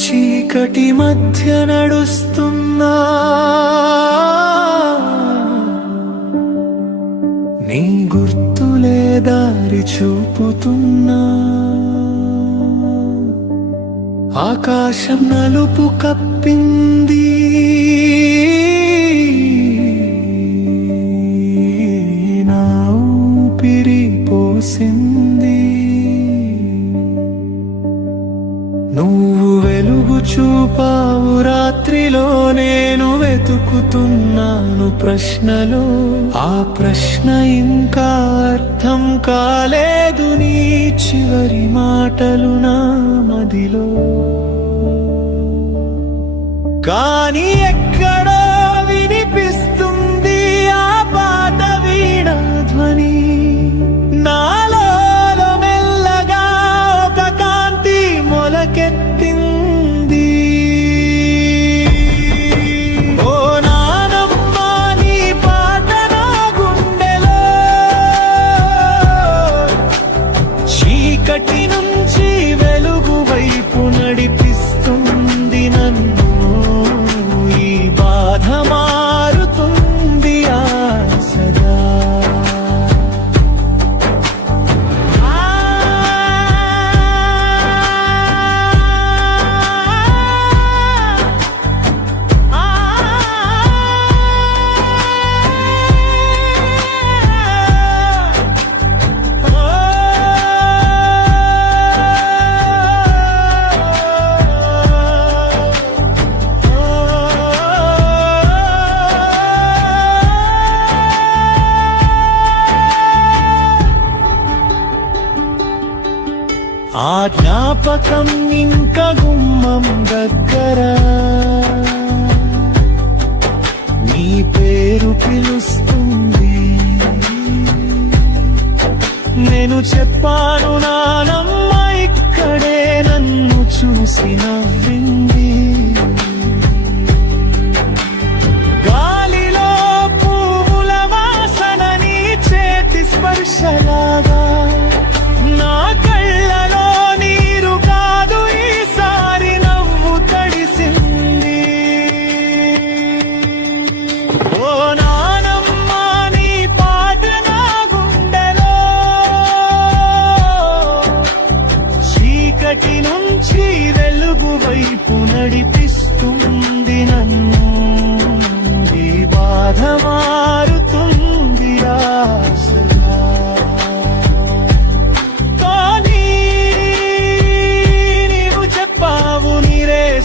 చీకటి మధ్య నడుస్తున్నా నీ గుర్తులే దారి చూపుతున్నా ఆకాశం నలుపు కప్పింది నా ఊపిరి పోసింది నువ్వు వెలుగు చూపావు రాత్రిలో నేను వెతుకుతున్నాను ప్రశ్నలో ఆ ప్రశ్న ఇంకా అర్థం కాలేదు నీ చివరి మాటలు నా మదిలో కానీ ఎక్కడో వినిపిస్తుంది ఆ పాత వీణ ధ్వని నాలో మెల్లగా ఒక కాంతి మొలకెత్తింది ఓ నానమ్మ నీ పాట నా గుండెలో చీకటి నుంచి వెలుగు వైపు నడిపిస్తుంది నన్ను ఈ బాధ మారుతుంది ఆశగా ఆ జ్ఞాపకం ఇంకా గుమ్మం దగ్గర నీ పేరు పిలుస్తుంది నేను చెప్పాను నానమ్మ ఇక్కడే నన్ను చూసి నవ్వింది గాలిలో పువ్వుల వాసన నీ చేతి స్పర్శలాగా నా కళ్ళలో నీరు కాదు ఈసారి నవ్వు తడిసింది ఓ నానమ్మ నీ పాట నా గుండెలో చీకటి నుంచి వెలుగు వైపు నడిపిస్తుంది నన్ను ఈ బాధ మారుతుంది ఆశగా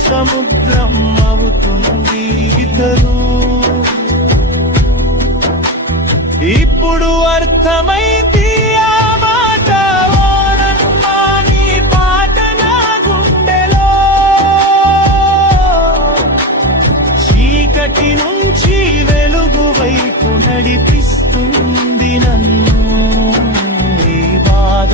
సముద్రం అవుతుంది ఇద్దరు ఇప్పుడు అర్థమైంది ఆ మాట ఓనమ్మ నీ పాట నా గుండెలో చీకటి నుంచి వెలుగు వైపు నడిపిస్తుంది నన్ను ఈ బాధ